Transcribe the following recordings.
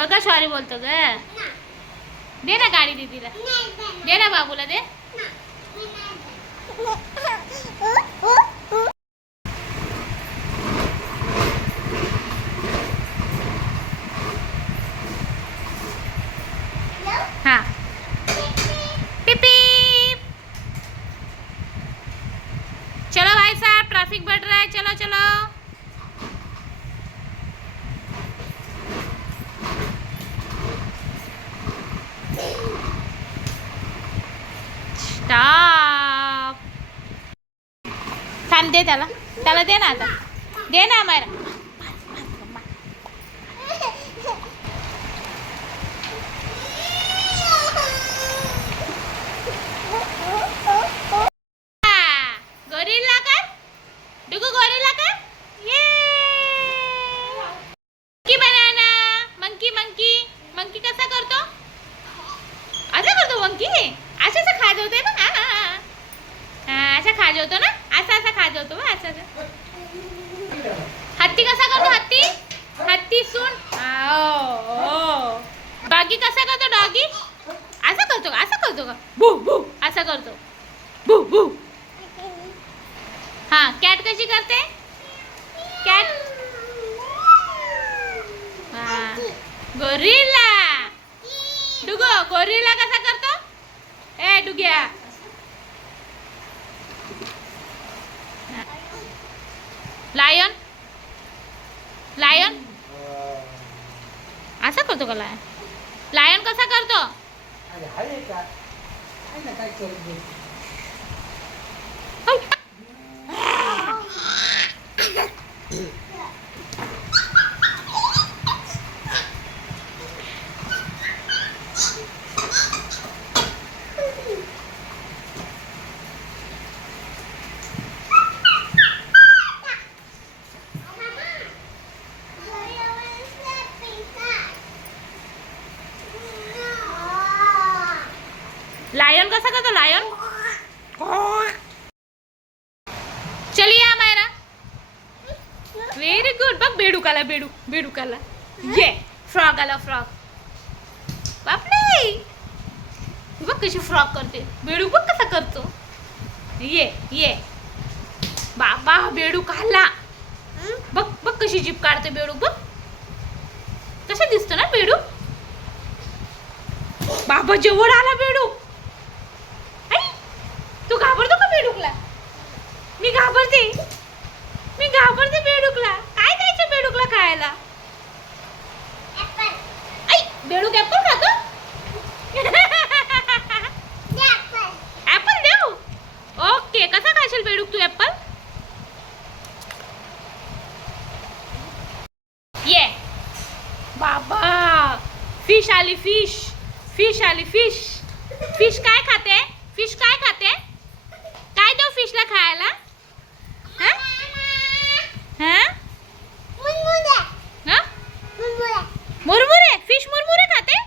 बघा सॉरी बोलतो ग. दे ना गाडी दीदीला. दे ना बाबूला दे. हाँ पिपी. चलो भाई साहब ट्रैफिक बढ़ रहा है. चलो चलो. स्टॉप. थांब दे त्याला. त्याला दे ना आता. दे ना आम्हाला. गोरिल्ला कर. डुगू गोरिल्ला कर. ये monkey banana. Monkey monkey monkey कसा करतो. असा करतो मंकी. असं खाजवतोय बघ. असा खाजवतो ना. असा असा खाजवतो बघ. असं हत्ती कसा करतो. हत्ती हत्ती सुन. डॉगी कसा करतो. डॉगी असा करतो. असा करतो का. भू भू असा करतो. भू भू. हाँ कॅट कशी करते. कॅट. गोरिल्ला. डुगो गोरिल्ला कसा करतो. ए डुग्या. लायन. लायन असा करतो का. लायन लायन कसा करतो. लायन कसा करतो. लायन. चलिए हमारा. Very good. बघ बेडूक आला. बेडूक बेडूक आला. ये फ्रॉग आला. फ्रॉग. बापरे बघ कशी फ्रॉग करते. बेडूक बघ कसा करतो. ये ये बाबा बेडूक आला. बघ बघ कशी जीप काढते बेडूक. बघ कसा दिसतो ना बेडूक. बाबा जवळ आला बेडूक. तू घाबरतो का बेडूकला. मी घाबरते. मी घाबरते बेडूकला. काय द्यायचं बेडूकला खायला. आई बेडूक ऍपल खातो. ऍपल देऊ. ओके कसा खाशील बेडूक तू ऍपल. ये बाबा फिश आली. फिश फिश आली. फिश फिश काय खाते. फिश काय खाते. काय देऊ फिशला खायला. मुरमुरे. फिश मुरमुरे खाते.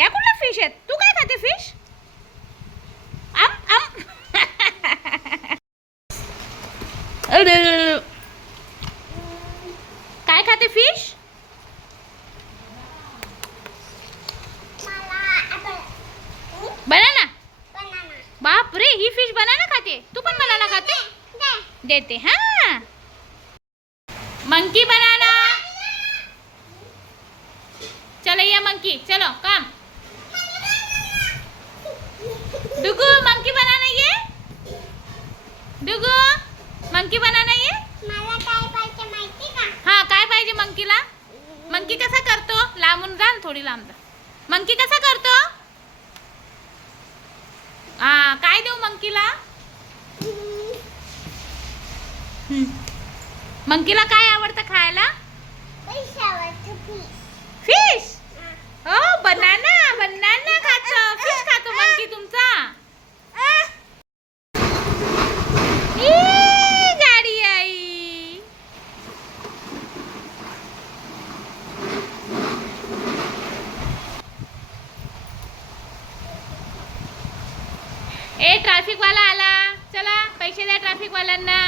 या कुठला फिश आहेत. तू काय खाते फिश. काय खाते फिश. बनाना. बाप रे ही फिश बनाना खाते. तू पण बनाना खाते. देते. हाँ मंकी बनाना. चलो ये मंकी. चलो काम. डुगू मंकी बनाना. ये डुगू मंकी बनाना. ये मला काय पाहिजे माहिती का. हाँ काय पाहिजे मंकीला. मंकी कसा करतो. लांबून जा थोडी लांब. मंकी कसा करतो. काय देऊ मंकीला. मंकीला काय आवडतं खायला. फिश. हो बनाना. बनाना खातो. फिश खातो मंकी तुमचा. गाडी आई. ए ट्रॅफिक वाला आला. चला पैसे द्या ट्रॅफिक वाल्यांना.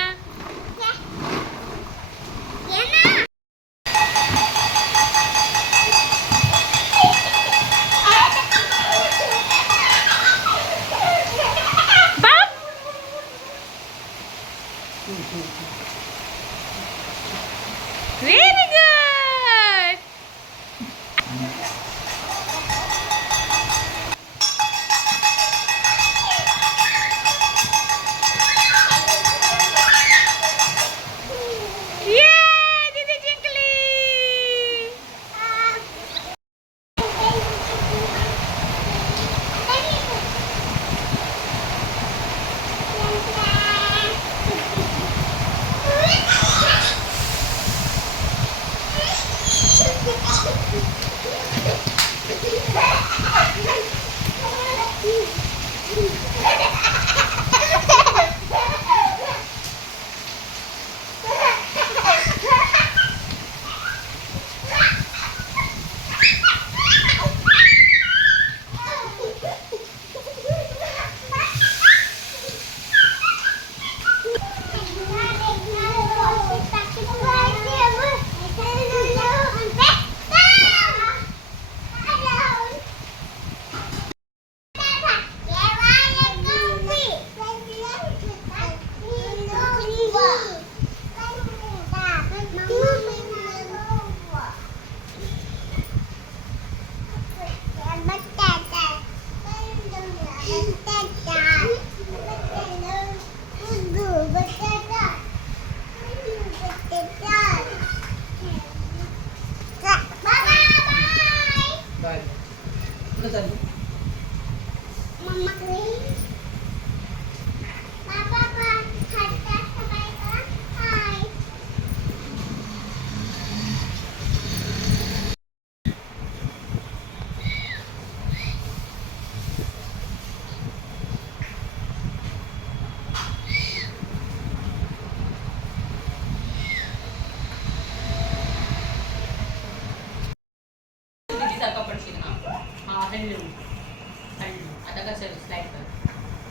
आता कसं स्लाइड कर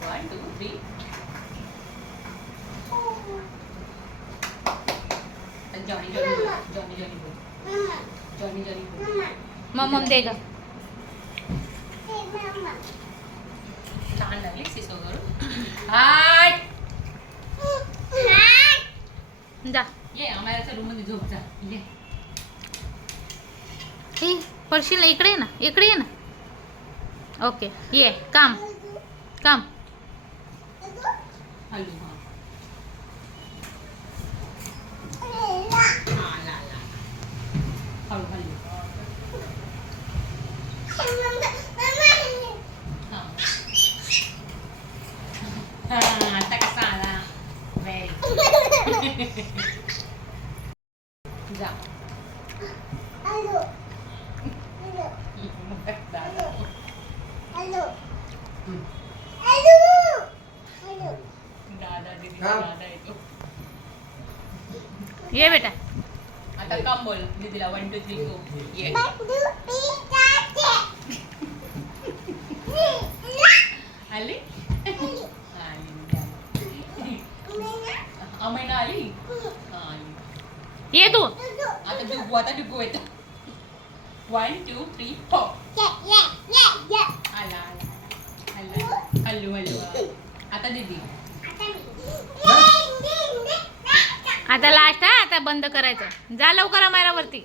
1 2 3 Johnny Johnny Johnny Johnny Johnny Johnny मम दे ग छान लागली सिसो करून हाट जा ये आम्हाला रूम मध्ये झोप जा ये हे पडशील ना इकडे ये ना इकडे ये ना ओके ये काम काम हल्लू हळू हळू आता कसा आला जा दादा दीदी दादा येतो ये बेटा आता काम बोल दीदीला 1 2 3 गो ये आली अमैना आली ये तू आता डुगू येतो 1 2 3 4 आला हल्लू हल्लू आता दीदी आता लास्ट हा आता बंद करायचं जा लवकर अमायरावरती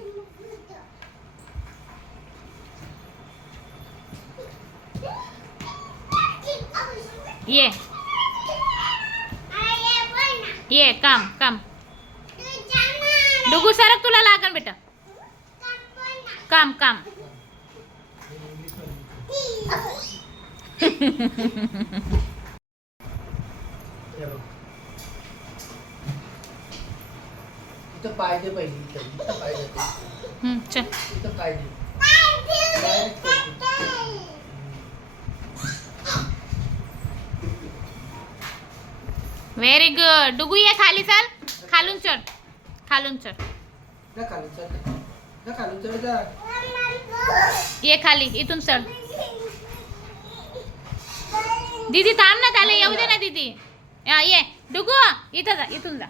ये काम काम डुगू सरक तुला लागन बेटा काम काम इथं पाय दे पहिली इथं पाय दे चल इथं पाय दे व्हेरी गुड डुगू ये खाली चल खालून चढ खालून चढ जा खाली चढ जा खाली चढ जा ये खाली इथून चढ दीदी थांब ना त्याला येऊ दे ना दीदी ये डुगू इथं जा इथून जा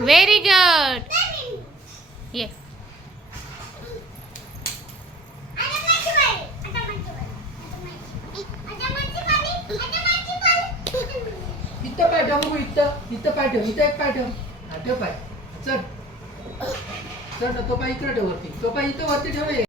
व्हेरी गुड ये इथं पाय ठेव बघू इथं पाय ठेव इथं एक पाय ठेव हा ठेव पाय चढ चढ तो पाय इकडे ठेव वरती तो पाय इथं वरती ठेव रे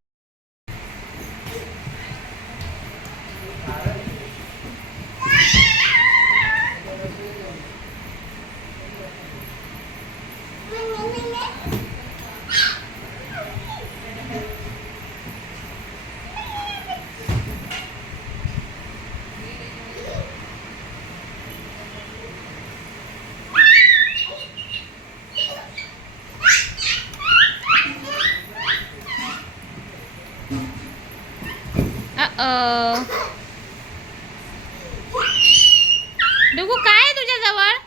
डुगू काय आहे तुझ्या जवळ?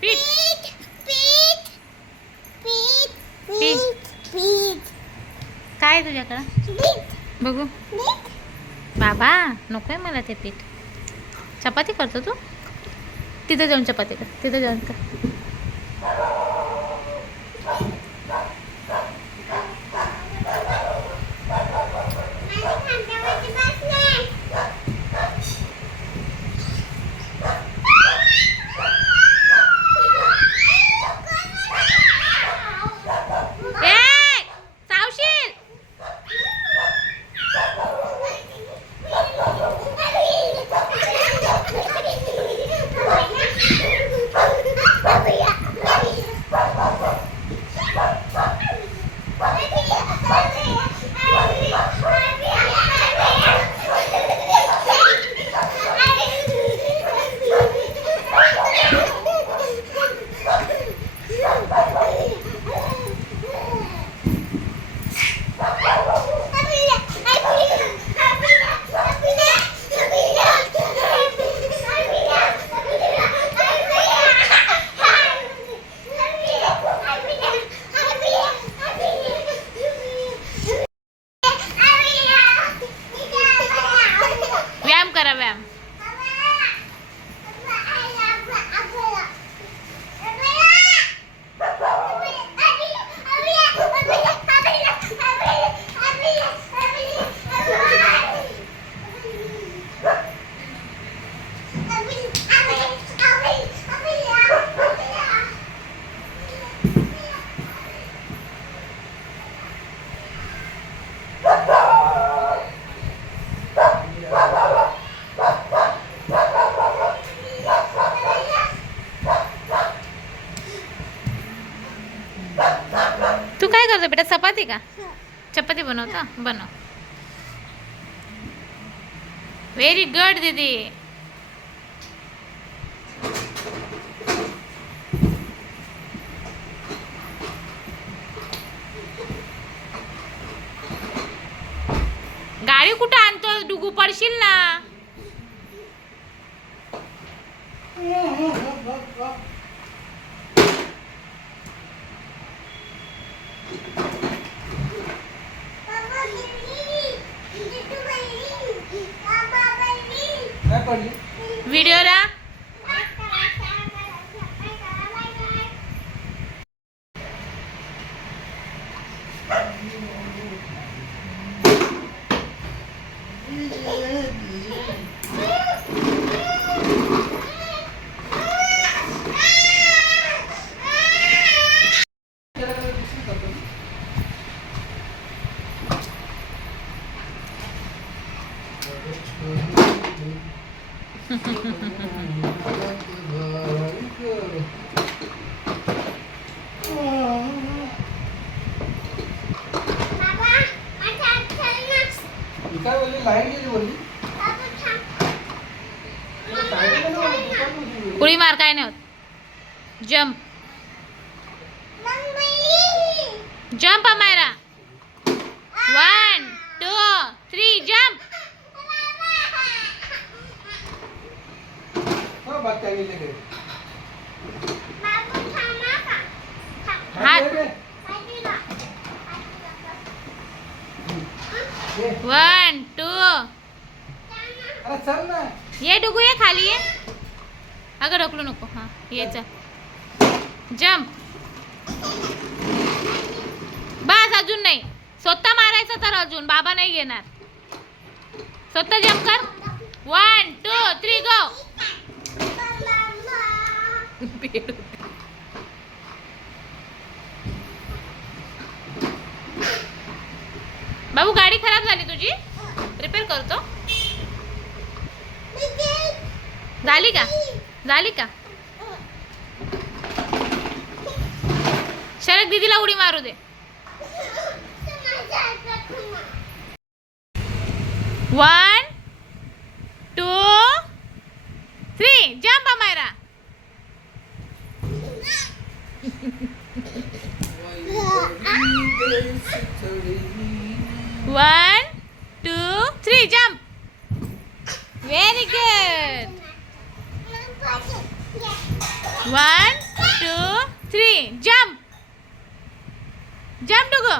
पीठ. काय आहे तुझ्याकडं? बघू. बाबा नकोय मला ते पीठ. चपाती करतो तू? तिथे जाऊन चपाती कर. तिथे जाऊन कर. चावशील. व्यायाम करा व्यायाम. तू काय करतो बेटा? चपाती का? चपाती बनवता? बनव. व्हेरी गुड दीदी. गाडी कुठं आणतो डुगू? पडशील ना. काय पडली? व्हिडिओला. काय बोलली? लाईट गेली बोलली. उडी मार. काय नाही होत. जम्प. जम्प अमायरा. 1 2 3 जम्प. हो बात काय गेली ते. हात. 1 2. अरे चल ना. ये डुगू ये खाली ये. अगं ढकलू नको. हां ये चल. जम्प. बस अजून नाही. स्वतः मारायचं तर अजून बाबा नाही घेणार. स्वतः जम्प कर. 1 2 3 गो. बाबू गाडी खराब झाली तुझी. रिपेअर करतो. झाली का? झाली का? शरद दीदीला उडी मारू दे. 1 2 3 jump Amayra. One, 2, 3 jump. Very good. 1 2 3 jump jump डुगू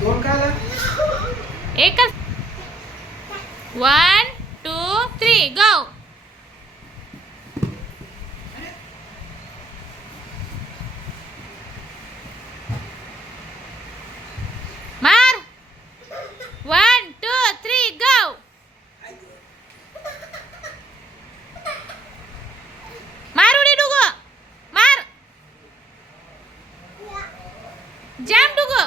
दोन काय आला? एकच 1 2 3 गो मार 1 2 3 गो मार उडी डुगू मार जंप डुगू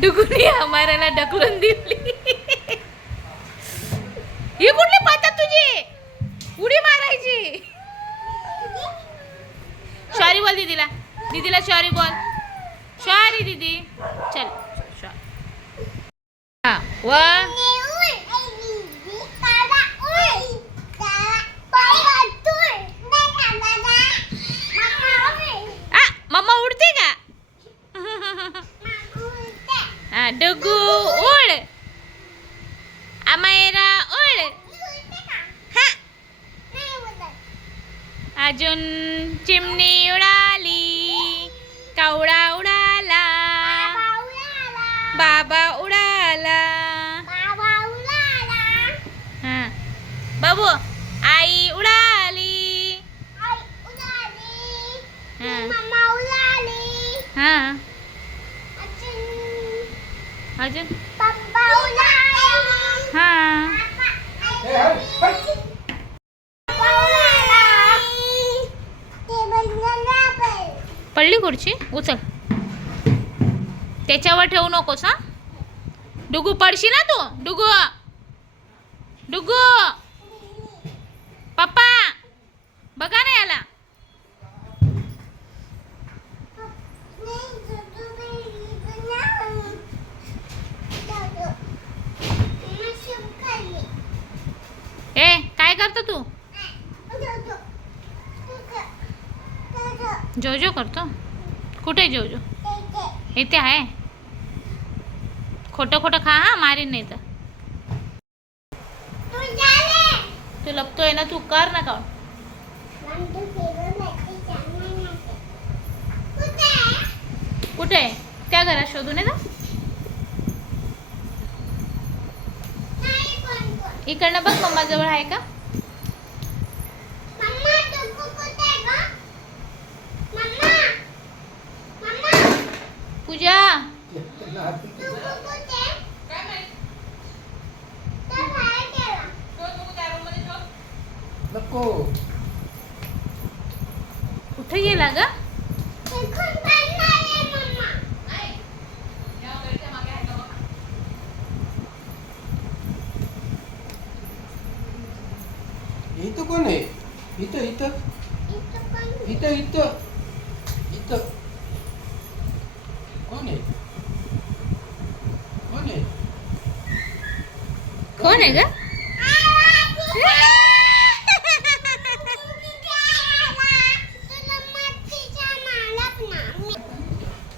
डुगुनी आम्हाला ढकलून दिली ही कुठली पद्धत तुझी उडी मारायची सॉरी बोल दीदीला दीदीला सॉरी बोल सॉरी दीदी चल सॉरी हा वन मम्मा उडते का डुगू उड अमायरा उड हा अजून चिमणी उडाली कावळा उडाला बाबा उडाला हा बाबू आई उडाली हा अजून हा पडली खुर्ची उचल त्याच्यावर ठेवू नकोस हा डुगू पडशी ना तू डुगू डुगू पप्पा बघा ना याला ए काय करतो तू जोजो करतो कुठे जोजो इथे आहे खोटं खोटं खा हा मारीन नाही तर तू लपतोय ना तू कर ना का कुठे आहे त्या घरात शोधून येतो इकडनं बघ मम्मा जवळ आहे का पूजा नको कुठे गेला ग इथं कोण आहे इथं इथं इथं इथं इथं कोण आहे कोण आहे कोण आहे ग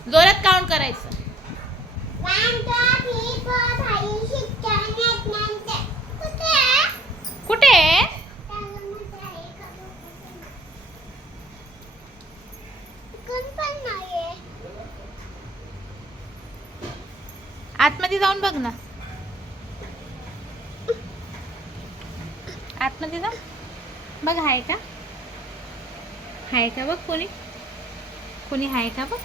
जोरात काउंट करायचं कुठे आतमध्ये जाऊन बघ ना आतमध्ये जा बघ आहे का बघ कोणी कोणी आहे का बघ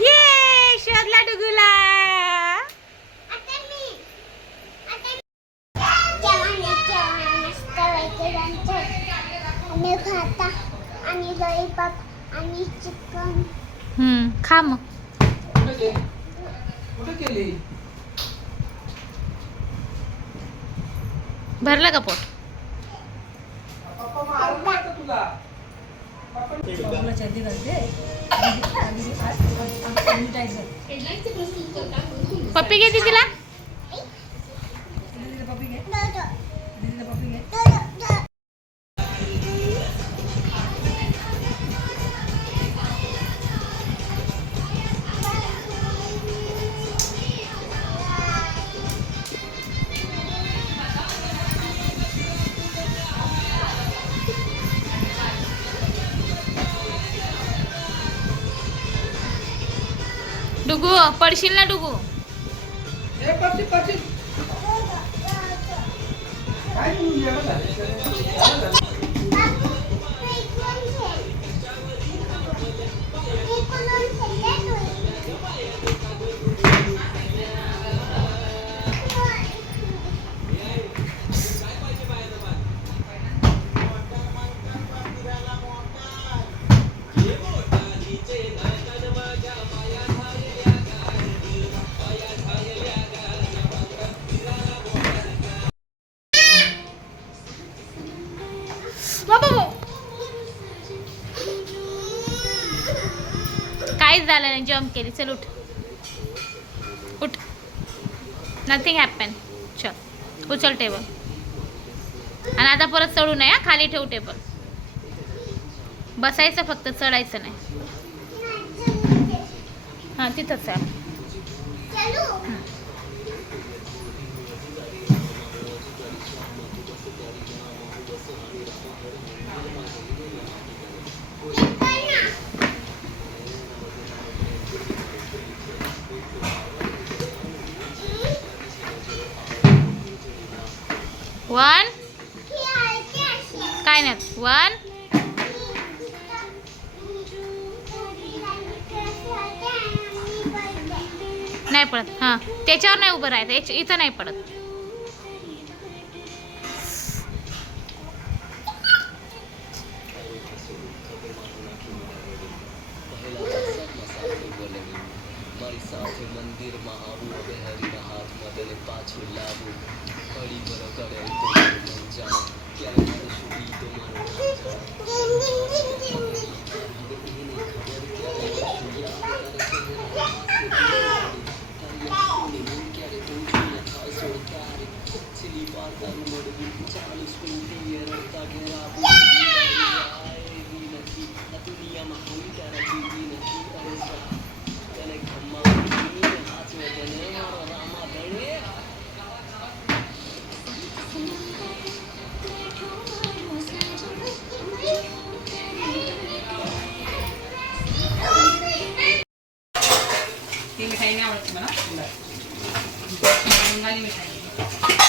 ये शोधला डुगूला आणि लॉलीपॉप आणि चिकन खा मग कुठे गेली भरलं का पोट बाबूला चड्डी घालते पप्पी घे तिला. दीदीला पप्पी घे, दो दो दीदीला पप्पी घे. दो दो दो डुगू पडशील ना डुगू. ए पडशील पडशील. काय तू येणं झालं? काहीच झालं नाही. जम्प केली. चल उठ उठ. Nothing happen. चल उचल टेबल. आणि आता परत चढू नये. खाली ठेवू टेबल. बसायचं फक्त, चढायचं नाही. हां तिथंच आहे. वन काय नाही. वन नाही पडत. हां त्याच्यावर नाही उभं राहायचं. इथं नाही पडत. मंदिर महाबू हरी हाथ मदले पाछू लाबू बड़ी बड़ करे तो जाओ क्या शुभी तुम्हारा चिली पार करू मडबू चालू स्कूटी रस्ता घेरा दुनिया में कोई तरह की नहीं अरे तने खम्मा हाथ में तने मारो रामा दणे ती मिठाई नाही आवडत मला. बंगाली मिठाई.